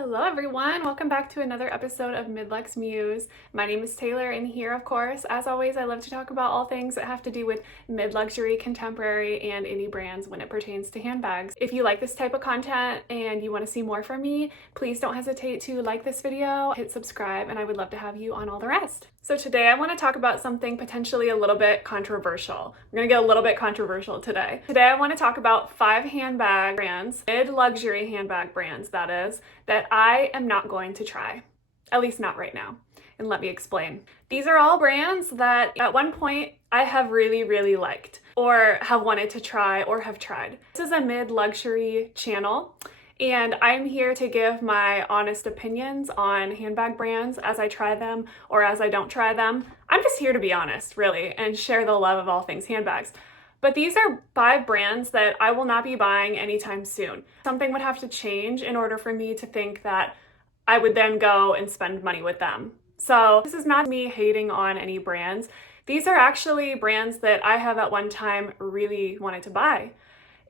Hello everyone, welcome back to another episode of Midluxemuse. My name is Taylor and here, of course, as always, I love to talk about all things that have to do with mid-luxury, contemporary, and indie brands when it pertains to handbags. If you like this type of content and you want to see more from me, please don't hesitate to like this video, hit subscribe, and I would love to have you on all the rest. So today I want to talk about something potentially a little bit controversial. We're going to get a little bit controversial today. Today I want to talk about 5 handbag brands, mid-luxury handbag brands that is, that I am not going to try. At least not right now. And let me explain. These are all brands that at one point I have really liked or have wanted to try or have tried. This is a mid-luxury channel. And I'm here to give my honest opinions on handbag brands as I try them or as I don't try them. I'm just here to be honest, really, and share the love of all things handbags. But these are 5 brands that I will not be buying anytime soon. Something would have to change in order for me to think that I would then go and spend money with them. So this is not me hating on any brands. These are actually brands that I have at one time really wanted to buy.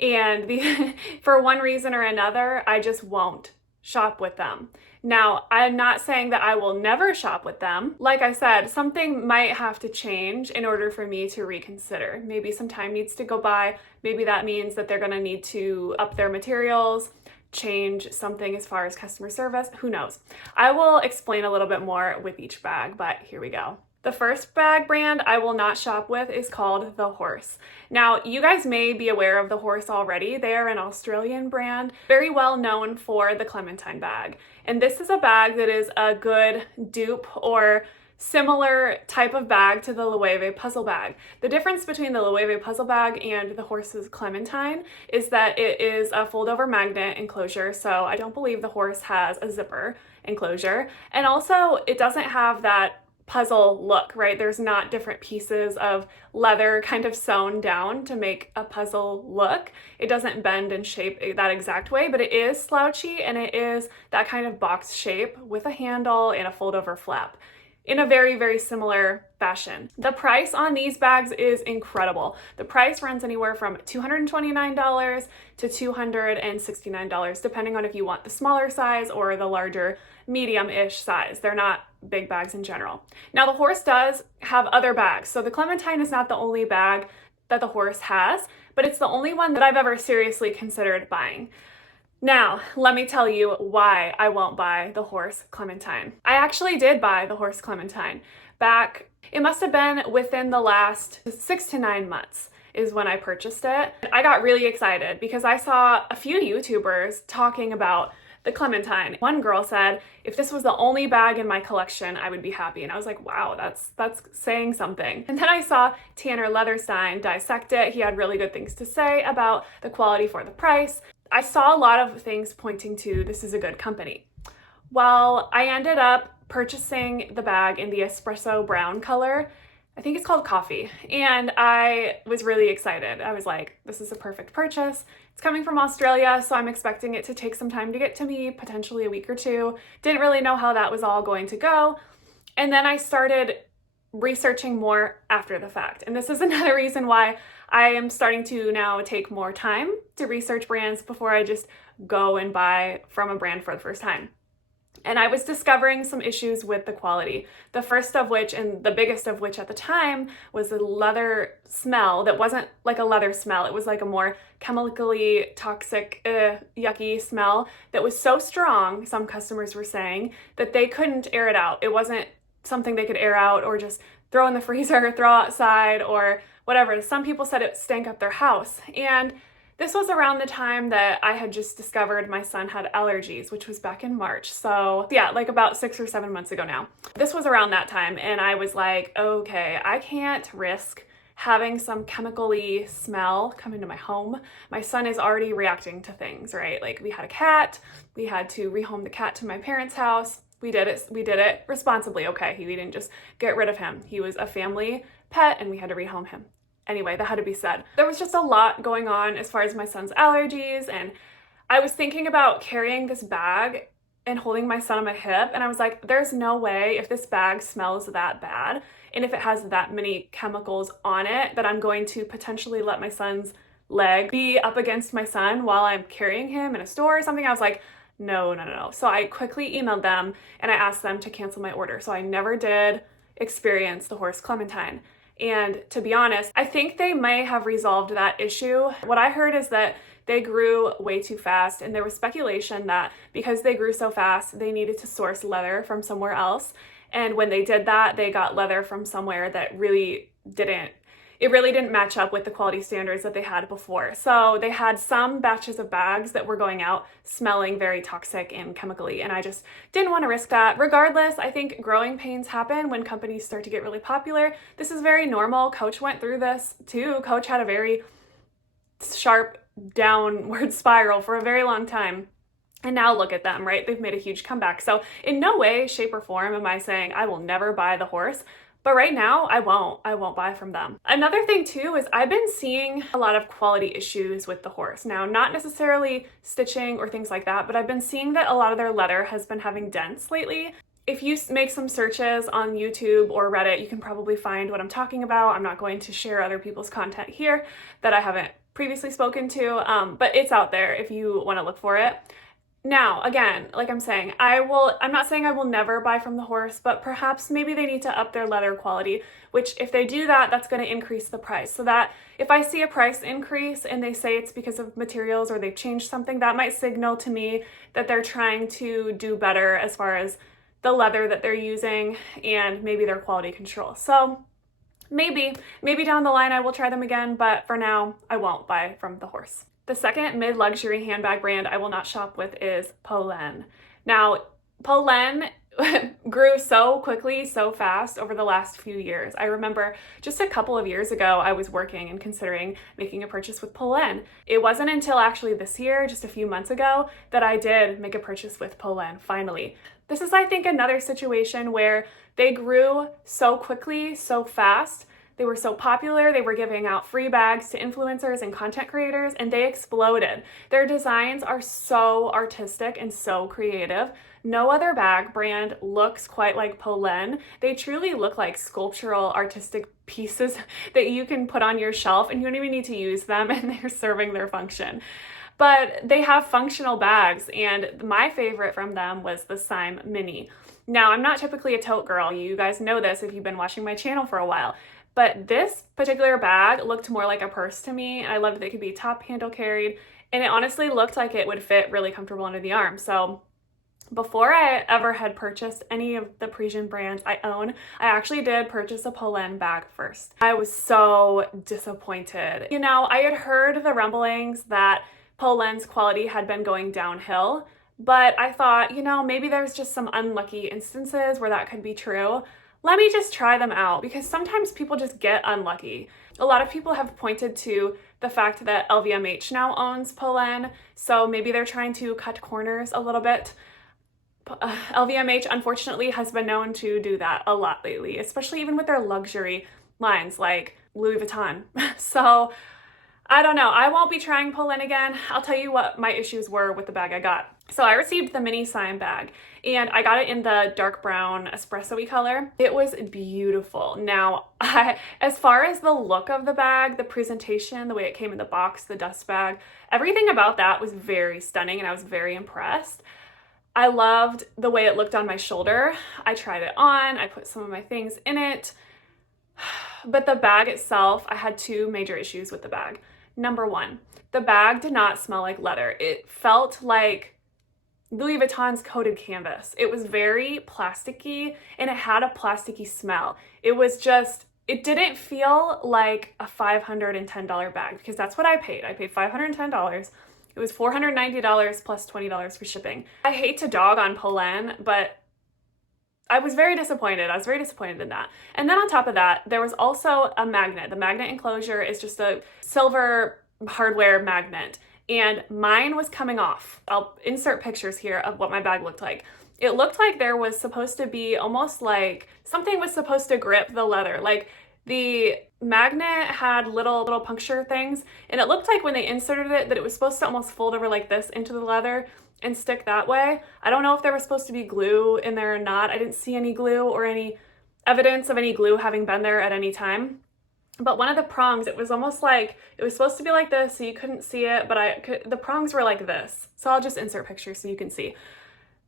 And for one reason or another, I just won't shop with them. Now, I'm not saying that I will never shop with them. Like I said, something might have to change in order for me to reconsider. Maybe some time needs to go by. Maybe that means that they're gonna need to up their materials, change something as far as customer service, who knows. I will explain a little bit more with each bag, but here we go. The first bag brand I will not shop with is called The Horse. Now, you guys may be aware of The Horse already. They are an Australian brand, very well known for the Clementine bag. And this is a bag that is a good dupe or similar type of bag to the Loewe puzzle bag. The difference between the Loewe puzzle bag and The Horse's Clementine is that it is a fold-over magnet enclosure, so I don't believe The Horse has a zipper enclosure. And also, it doesn't have that puzzle look, right? There's not different pieces of leather kind of sewn down to make a puzzle look. It doesn't bend and shape that exact way, but it is slouchy and it is that kind of box shape with a handle and a fold over flap in a very similar fashion. The price on these bags is incredible. The price runs anywhere from $229 to $269, depending on if you want the smaller size or the larger medium-ish size. They're not big bags in general. Now, The Horse does have other bags. So the Clementine is not the only bag that The Horse has, but it's the only one that I've ever seriously considered buying. Now, let me tell you why I won't buy The Horse Clementine. I actually did buy The Horse Clementine back, it must have been within the last 6 to 9 months is when I purchased it. I got really excited because I saw a few YouTubers talking about the Clementine. One girl said, if this was the only bag in my collection, I would be happy. And I was like, wow, that's saying something. And then I saw Tanner Leatherstein dissect it. He had really good things to say about the quality for the price. I saw a lot of things pointing to this is a good company. Well, I ended up purchasing the bag in the espresso brown color. I think it's called coffee. And I was really excited. I was like, this is a perfect purchase. It's coming from Australia, so I'm expecting it to take some time to get to me, potentially a week or 2. Didn't really know how that was all going to go. And then I started researching more after the fact. And this is another reason why I am starting to now take more time to research brands before I just go and buy from a brand for the first time. And I was discovering some issues with the quality. The first of which, and the biggest of which at the time, was the leather smell that wasn't like a leather smell. It was like a more chemically toxic, yucky smell that was so strong, some customers were saying, that they couldn't air it out. It wasn't something they could air out or just throw in the freezer, throw outside, or whatever. Some people said it stank up their house. And this was around the time that I had just discovered my son had allergies, which was back in March. So yeah, like about 6 or 7 months ago now. This was around that time and I was like, okay, I can't risk having some chemically smell come into my home. My son is already reacting to things, right? Like we had a cat, we had to rehome the cat to my parents' house. We did it responsibly, okay? We didn't just get rid of him. He was a family pet and we had to rehome him. Anyway, that had to be said. There was just a lot going on as far as my son's allergies, and I was thinking about carrying this bag and holding my son on my hip, and I was like, there's no way if this bag smells that bad, and if it has that many chemicals on it, that I'm going to potentially let my son's leg be up against my son while I'm carrying him in a store or something. I was like, no, no, no, no. So I quickly emailed them and I asked them to cancel my order. So I never did experience the horse Clementine. And to be honest, I think they may have resolved that issue. What I heard is that they grew way too fast, and there was speculation that because they grew so fast, they needed to source leather from somewhere else. And when they did that, they got leather from somewhere that really didn't match up with the quality standards that they had before. So they had some batches of bags that were going out smelling very toxic and chemically, and I just didn't want to risk that. Regardless, I think growing pains happen when companies start to get really popular. This is very normal. Coach went through this too. Coach had a very sharp downward spiral for a very long time. And now look at them, right? They've made a huge comeback. So in no way, shape, or form am I saying I will never buy the horse. But right now, I won't buy from them. Another thing too is I've been seeing a lot of quality issues with the horse. Now, not necessarily stitching or things like that, but I've been seeing that a lot of their leather has been having dents lately. If you make some searches on YouTube or Reddit, you can probably find what I'm talking about. I'm not going to share other people's content here that I haven't previously spoken to, but it's out there if you want to look for it. Now, again, like I'm saying, I'm not saying I will never buy from the horse, but perhaps maybe they need to up their leather quality, which if they do that, that's going to increase the price. So that if I see a price increase and they say it's because of materials or they've changed something, that might signal to me that they're trying to do better as far as the leather that they're using and maybe their quality control. So maybe down the line I will try them again, but for now, I won't buy from the horse. The second mid-luxury handbag brand I will not shop with is Polène. Now, Polène grew so quickly, so fast over the last few years. I remember just a couple of years ago, I was working and considering making a purchase with Polène. It wasn't until actually this year, just a few months ago, that I did make a purchase with Polène, finally. This is, I think, another situation where they grew so quickly, so fast. They were so popular, they were giving out free bags to influencers and content creators, and they exploded. Their designs are so artistic and so creative. No other bag brand looks quite like Polène. They truly look like sculptural artistic pieces that you can put on your shelf and you don't even need to use them, and they're serving their function. But they have functional bags, and my favorite from them was the Sime Mini. Now, I'm not typically a tote girl. You guys know this if you've been watching my channel for a while. But this particular bag looked more like a purse to me, and I loved that it could be top handle carried, and it honestly looked like it would fit really comfortable under the arm. So before I ever had purchased any of the Parisian brands I own, I actually did purchase a Polène bag first. I was so disappointed. You know, I had heard the rumblings that Polène's quality had been going downhill, but I thought, you know, maybe there's just some unlucky instances where that could be true. Let me just try them out, because sometimes people just get unlucky. A lot of people have pointed to the fact that LVMH now owns Polène, so maybe they're trying to cut corners a little bit. LVMH, unfortunately, has been known to do that a lot lately, especially even with their luxury lines like Louis Vuitton. So I don't know. I won't be trying Polène again. I'll tell you what my issues were with the bag I got. So I received the mini Sime bag, and I got it in the dark brown espresso-y color. It was beautiful. Now, as far as the look of the bag, the presentation, the way it came in the box, the dust bag, everything about that was very stunning, and I was very impressed. I loved the way it looked on my shoulder. I tried it on. I put some of my things in it. But the bag itself, I had two major issues with the bag. Number one, the bag did not smell like leather. It felt like Louis Vuitton's coated canvas. It was very plasticky, and it had a plasticky smell. It didn't feel like a $510 bag, because that's what I paid. I paid $510. It was $490 plus $20 for shipping. I hate to dog on Polène, but I was very disappointed. I was very disappointed in that. And then on top of that, there was also a magnet. The magnet enclosure is just a silver hardware magnet, and mine was coming off. I'll insert pictures here of what my bag looked like. It looked like there was supposed to be almost like something was supposed to grip the leather. Like the magnet had little puncture things, and it looked like when they inserted it that it was supposed to almost fold over like this into the leather and stick that way. I don't know if there was supposed to be glue in there or not. I didn't see any glue or any evidence of any glue having been there at any time. but one of the prongs, it was almost like, it was supposed to be like this so you couldn't see it, but the prongs were like this. So I'll just insert pictures so you can see.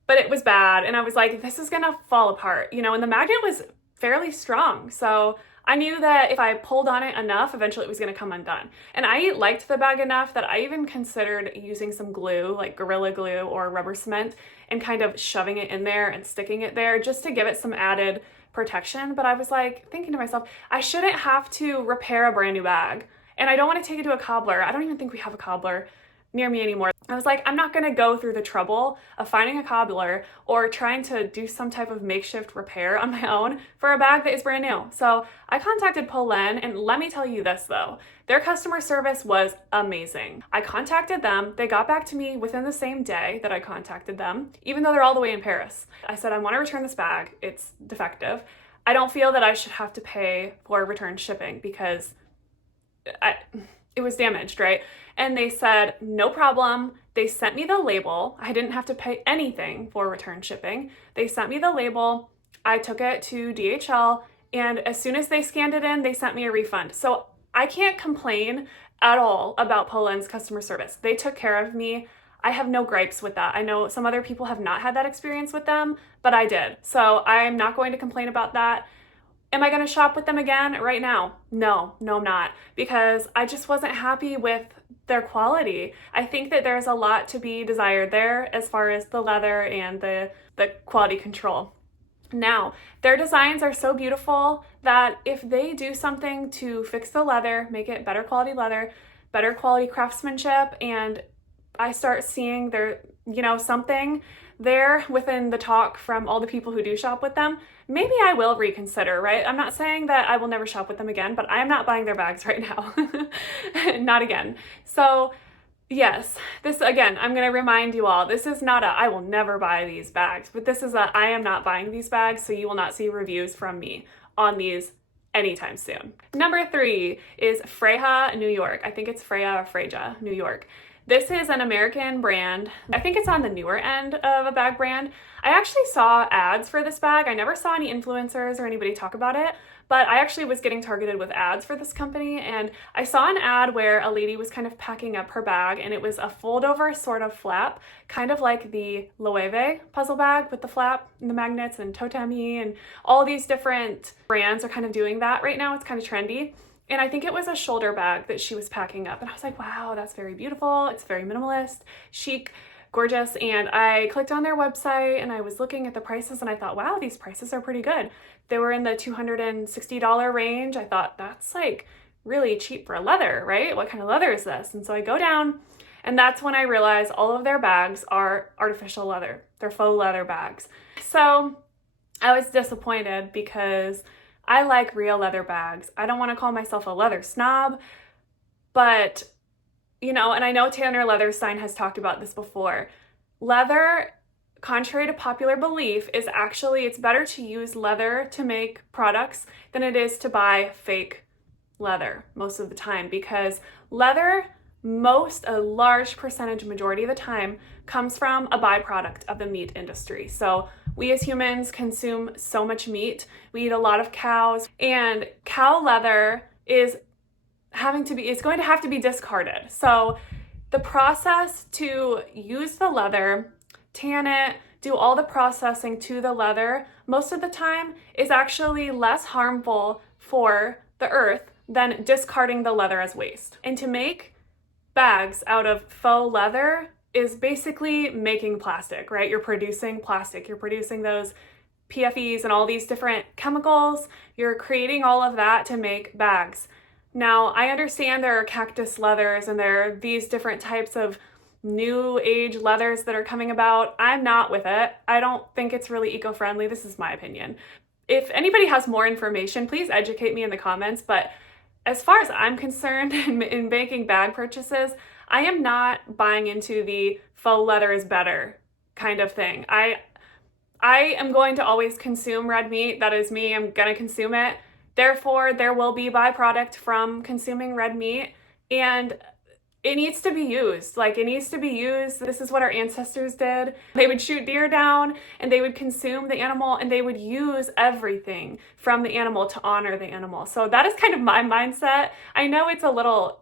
But it was bad, and I was like, this is gonna fall apart, you know, and the magnet was fairly strong. So I knew that if I pulled on it enough, eventually it was gonna come undone. And I liked the bag enough that I even considered using some glue, like Gorilla Glue or rubber cement, and kind of shoving it in there and sticking it there just to give it some added protection. But I was like thinking to myself, I shouldn't have to repair a brand new bag. And I don't want to take it to a cobbler. I don't even think we have a cobbler near me anymore. I was like, I'm not going to go through the trouble of finding a cobbler or trying to do some type of makeshift repair on my own for a bag that is brand new. So I contacted Polène, and let me tell you this though, their customer service was amazing. I contacted them. They got back to me within the same day that I contacted them, even though they're all the way in Paris. I said, I want to return this bag. It's defective. I don't feel that I should have to pay for return shipping because it was damaged, right? And they said, no problem. They sent me the label. I didn't have to pay anything for return shipping. They sent me the label. I took it to DHL, and as soon as they scanned it in, they sent me a refund. So I can't complain at all about Polène's customer service. They took care of me. I have no gripes with that. I know some other people have not had that experience with them, but I did. So I'm not going to complain about that. Am I going to shop with them again right now? No, I'm not, because I just wasn't happy with their quality. I think that there's a lot to be desired there as far as the leather and the quality control. Now, their designs are so beautiful that if they do something to fix the leather, make it better quality leather, better quality craftsmanship, and I start seeing there, something there within the talk from all the people who do shop with them, maybe I will reconsider, right? I'm not saying that I will never shop with them again, but I am not buying their bags right now. Not again. So yes, this again, I'm going to remind you all, this is not I will never buy these bags, but this is I am not buying these bags, so you will not see reviews from me on these anytime soon. Number 3 is Freja New York. I think it's Freja New York. This is an American brand. I think it's on the newer end of a bag brand. I actually saw ads for this bag. I never saw any influencers or anybody talk about it, but I actually was getting targeted with ads for this company, and I saw an ad where a lady was kind of packing up her bag, and it was a fold-over sort of flap, kind of like the Loewe puzzle bag with the flap and the magnets, and Totemi, and all these different brands are kind of doing that right now. It's kind of trendy. And I think it was a shoulder bag that she was packing up. And I was like, wow, that's very beautiful. It's very minimalist, chic, gorgeous. And I clicked on their website and I was looking at the prices and I thought, wow, these prices are pretty good. They were in the $260 range. I thought that's like really cheap for leather, right? What kind of leather is this? And so I go down, and that's when I realized all of their bags are artificial leather. They're faux leather bags. So I was disappointed because I like real leather bags. I don't want to call myself a leather snob, but, and I know Tanner Leatherstein has talked about this before. Leather, contrary to popular belief, is actually, it's better to use leather to make products than it is to buy fake leather most of the time, because leather, a large percentage, majority of the time, comes from a byproduct of the meat industry. So we as humans consume so much meat. We eat a lot of cows, and cow leather is going to have to be discarded. So the process to use the leather, tan it, do all the processing to the leather, most of the time is actually less harmful for the earth than discarding the leather as waste. And to make bags out of faux leather is basically making plastic, right? You're producing plastic. You're producing those PFEs and all these different chemicals. You're creating all of that to make bags. Now, I understand there are cactus leathers and there are these different types of new age leathers that are coming about. I'm not with it. I don't think it's really eco-friendly. This is my opinion. If anybody has more information, please educate me in the comments. But as far as I'm concerned in making bag purchases, I am not buying into the faux leather is better kind of thing. I am going to always consume red meat. That is me. I'm going to consume it. Therefore, there will be byproduct from consuming red meat. And it needs to be used. Like, it needs to be used. This is what our ancestors did. They would shoot deer down and they would consume the animal and they would use everything from the animal to honor the animal. So that is kind of my mindset. I know it's a little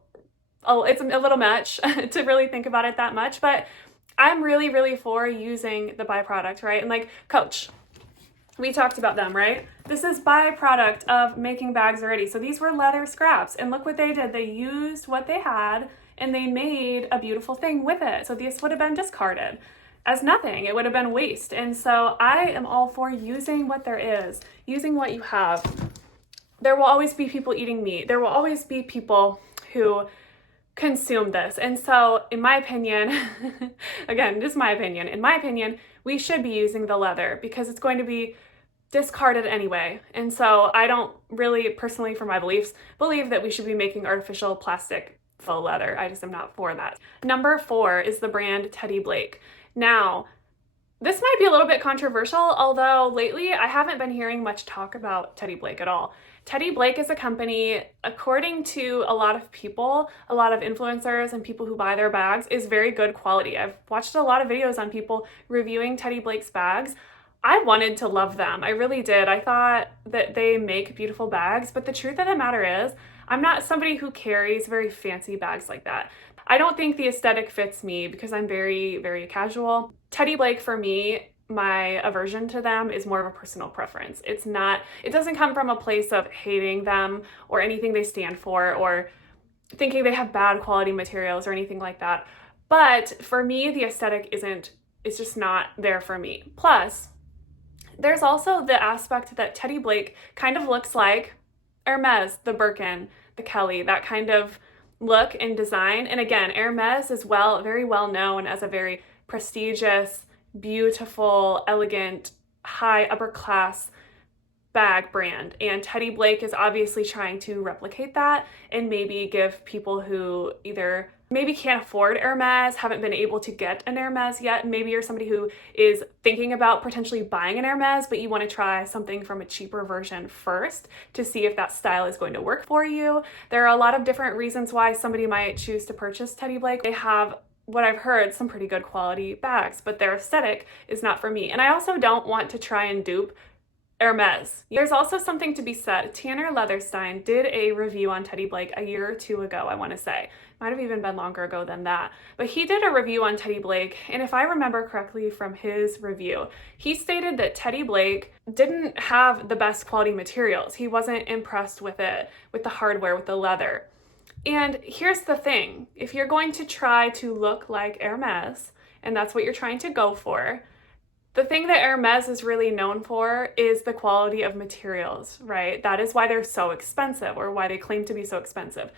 much to really think about it that much, but I'm really, really for using the byproduct, right? And like Coach, we talked about them, right? This is byproduct of making bags already. So these were leather scraps, and look what they did. They used what they had and they made a beautiful thing with it. So this would have been discarded as nothing. It would have been waste. And so I am all for using what there is, using what you have. There will always be people eating meat. There will always be people who consume this. And so in my opinion, again, just my opinion, in my opinion, we should be using the leather because it's going to be discarded anyway. And so I don't really, personally, for my beliefs, believe that we should be making artificial plastic faux leather. I just am not for that. Number 4 is the brand Teddy Blake. Now, this might be a little bit controversial, although lately I haven't been hearing much talk about Teddy Blake at all. Teddy Blake is a company, according to a lot of people, a lot of influencers and people who buy their bags, is very good quality. I've watched a lot of videos on people reviewing Teddy Blake's bags. I wanted to love them. I really did. I thought that they make beautiful bags, but the truth of the matter is, I'm not somebody who carries very fancy bags like that. I don't think the aesthetic fits me because I'm very, very casual. Teddy Blake, for me, my aversion to them is more of a personal preference. It doesn't come from a place of hating them or anything they stand for or thinking they have bad quality materials or anything like that. But for me, the aesthetic it's just not there for me. Plus, there's also the aspect that Teddy Blake kind of looks like Hermes, the Birkin, the Kelly, that kind of look and design. And again, Hermes is very well known as a very prestigious, beautiful, elegant, high upper class bag brand. And Teddy Blake is obviously trying to replicate that and maybe give people who either maybe can't afford Hermes, haven't been able to get an Hermes yet. Maybe you're somebody who is thinking about potentially buying an Hermes, but you want to try something from a cheaper version first to see if that style is going to work for you. There are a lot of different reasons why somebody might choose to purchase Teddy Blake. They have, what I've heard, some pretty good quality bags, but their aesthetic is not for me. And I also don't want to try and dupe Hermes. There's also something to be said. Tanner Leatherstein did a review on Teddy Blake a year or 2 ago, I want to say. Might have even been longer ago than that. But he did a review on Teddy Blake, and if I remember correctly from his review, he stated that Teddy Blake didn't have the best quality materials. He wasn't impressed with it, with the hardware, with the leather. And here's the thing. If you're going to try to look like Hermes, and that's what you're trying to go for, the thing that Hermes is really known for is the quality of materials, right? That is why they're so expensive, or why they claim to be so expensive.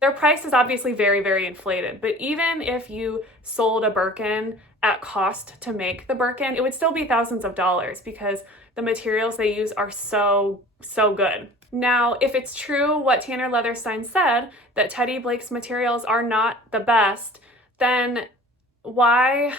Their price is obviously very, very inflated, but even if you sold a Birkin at cost to make the Birkin, it would still be thousands of dollars because the materials they use are so, so good. Now, if it's true what Tanner Leatherstein said, that Teddy Blake's materials are not the best, then why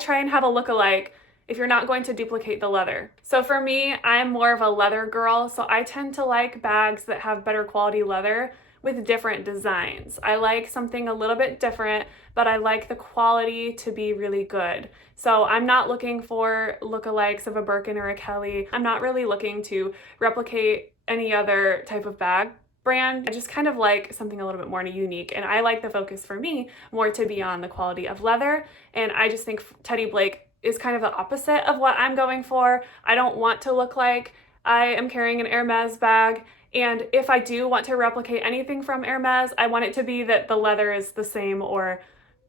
try and have a look-alike if you're not going to duplicate the leather? So for me, I'm more of a leather girl, so I tend to like bags that have better quality leather with different designs. I like something a little bit different, but I like the quality to be really good. So I'm not looking for lookalikes of a Birkin or a Kelly. I'm not really looking to replicate any other type of bag brand. I just kind of like something a little bit more unique, and I like the focus for me more to be on the quality of leather, and I just think Teddy Blake is kind of the opposite of what I'm going for. I don't want to look like I am carrying an Hermes bag, and if I do want to replicate anything from Hermes, I want it to be that the leather is the same or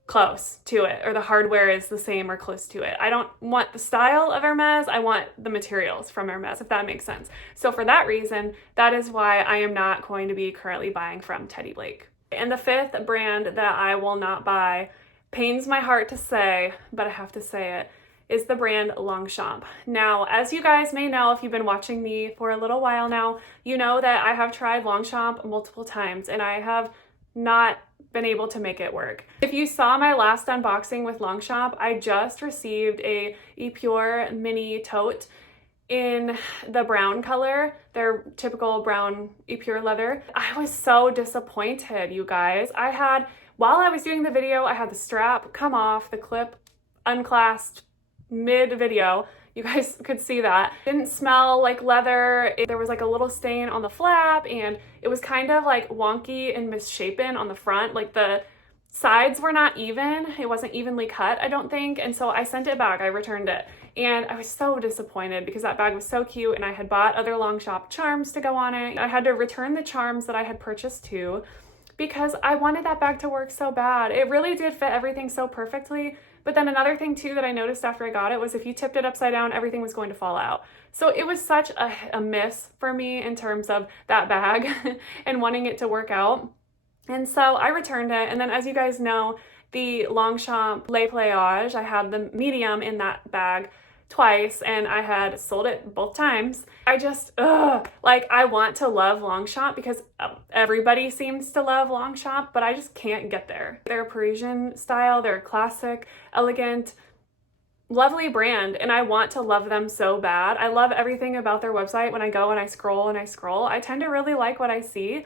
close to it, or the hardware is the same or close to it. I don't want the style of Hermes, I want the materials from Hermes, if that makes sense. So for that reason, that is why I am not going to be currently buying from Teddy Blake. And the 5th brand that I will not buy, pains my heart to say, but I have to say it, is the brand Longchamp. Now, as you guys may know, if you've been watching me for a little while now, you know that I have tried Longchamp multiple times and I have not been able to make it work. If you saw my last unboxing with Longchamp, I just received a ePure mini tote in the brown color, their typical brown ePure leather. I was so disappointed, you guys. I had while I was doing the video, I had the strap come off, the clip unclasped mid-video. You guys could see that. It didn't smell like leather. There was like a little stain on the flap, and it was kind of like wonky and misshapen on the front. Like the sides were not even. It wasn't evenly cut, I don't think. And so I sent it back. I returned it. And I was so disappointed because that bag was so cute, and I had bought other Longchamp charms to go on it. I had to return the charms that I had purchased too because I wanted that bag to work so bad. It really did fit everything so perfectly. But then another thing too that I noticed after I got it was if you tipped it upside down, everything was going to fall out. So it was such a miss for me in terms of that bag and wanting it to work out. And so I returned it. And then, as you guys know, the Longchamp Le Playage, I had the medium in that bag twice, and I had sold it both times. I just, like, I want to love Longchamp because everybody seems to love Longchamp, but I just can't get there. They're a Parisian style, they're a classic, elegant, lovely brand, and I want to love them so bad. I love everything about their website. When I go and I scroll, I tend to really like what I see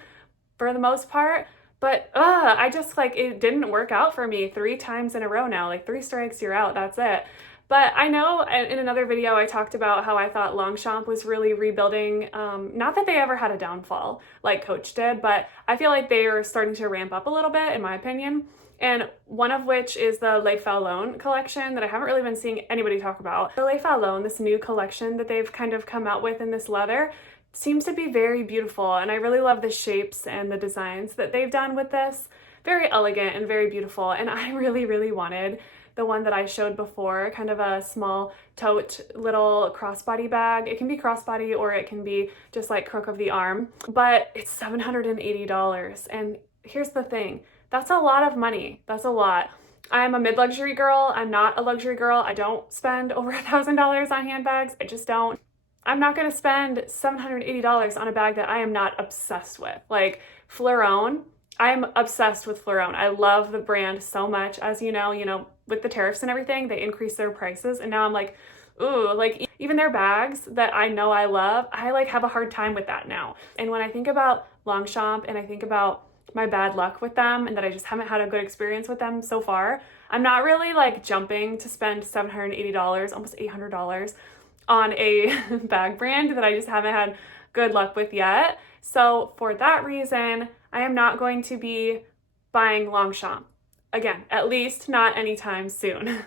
for the most part. But I just, like, it didn't work out for me 3 times in a row now. Like, 3 strikes, you're out, that's it. But I know in another video I talked about how I thought Longchamp was really rebuilding. Not that they ever had a downfall like Coach did, but I feel like they are starting to ramp up a little bit, in my opinion. And one of which is the Le Fallon collection that I haven't really been seeing anybody talk about. The Le Fallon, this new collection that they've kind of come out with in this leather, seems to be very beautiful, and I really love the shapes and the designs that they've done with this. Very elegant and very beautiful, and I really, really wanted the one that I showed before, kind of a small tote little crossbody bag. It can be crossbody or it can be just like crook of the arm, but it's $780. And here's the thing, that's a lot of money. That's a lot. I'm a mid-luxury girl. I'm not a luxury girl. I don't spend over $1,000 on handbags. I just don't. I'm not gonna spend $780 on a bag that I am not obsessed with. Like Fleuron, I'm obsessed with Fleuron. I love the brand so much. As you know, with the tariffs and everything, they increased their prices, and now I'm like, ooh, like even their bags that I know I love, I like have a hard time with that now. And when I think about Longchamp and I think about my bad luck with them and that I just haven't had a good experience with them so far, I'm not really like jumping to spend $780, almost $800 on a bag brand that I just haven't had good luck with yet. So for that reason, I am not going to be buying Longchamp. Again, at least not anytime soon.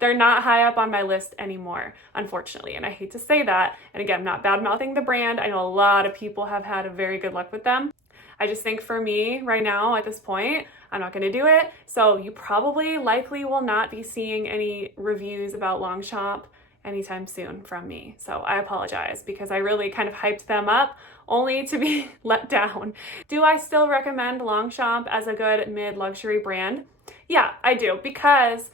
They're not high up on my list anymore, unfortunately. And I hate to say that. And again, I'm not bad-mouthing the brand. I know a lot of people have had a very good luck with them. I just think for me right now at this point, I'm not going to do it. So you probably likely will not be seeing any reviews about Longchamp anytime soon from me. So I apologize because I really kind of hyped them up only to be let down. Do I still recommend Longchamp as a good mid-luxury brand? Yeah, I do, because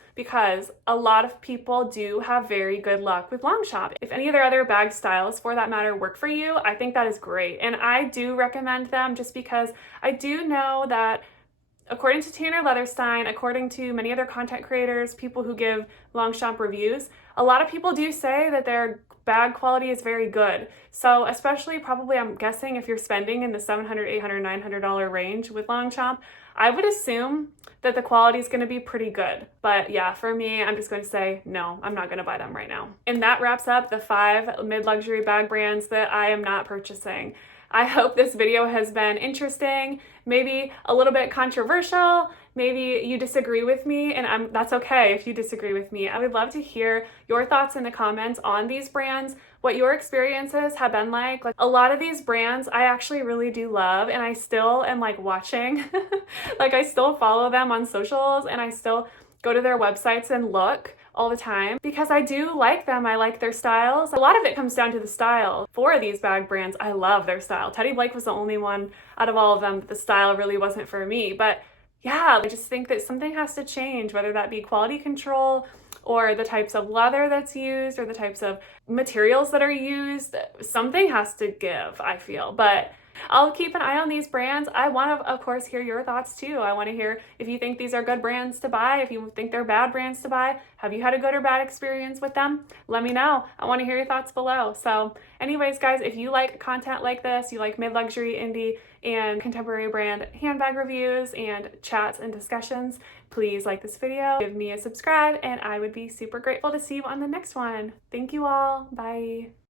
a lot of people do have very good luck with Longchamp. If any of their other bag styles, for that matter, work for you, I think that is great. And I do recommend them just because I do know that according to Tanner Leatherstein, according to many other content creators, people who give Longchamp reviews, a lot of people do say that their bag quality is very good. So especially probably, I'm guessing, if you're spending in the $700, $800, $900 range with Longchamp, I would assume that the quality is going to be pretty good. But yeah, for me, I'm just going to say, no, I'm not going to buy them right now. And that wraps up the 5 mid-luxury bag brands that I am not purchasing. I hope this video has been interesting, maybe a little bit controversial. Maybe you disagree with me, and that's okay if you disagree with me. I would love to hear your thoughts in the comments on these brands, what your experiences have been like. Like a lot of these brands I actually really do love, and I still am like watching. Like I still follow them on socials, and I still go to their websites and look all the time because I do like them. I like their styles. A lot of it comes down to the style. For these bag brands, I love their style. Teddy Blake was the only one out of all of them that the style really wasn't for me. But yeah, I just think that something has to change, whether that be quality control or the types of leather that's used or the types of materials that are used. Something has to give, I feel. But I'll keep an eye on these brands. I want to, of course, hear your thoughts too. I want to hear if you think these are good brands to buy, if you think they're bad brands to buy. Have you had a good or bad experience with them? Let me know. I want to hear your thoughts below. So anyways, guys, if you like content like this, you like mid-luxury, indie, and contemporary brand handbag reviews and chats and discussions, please like this video, give me a subscribe, and I would be super grateful to see you on the next one. Thank you all. Bye.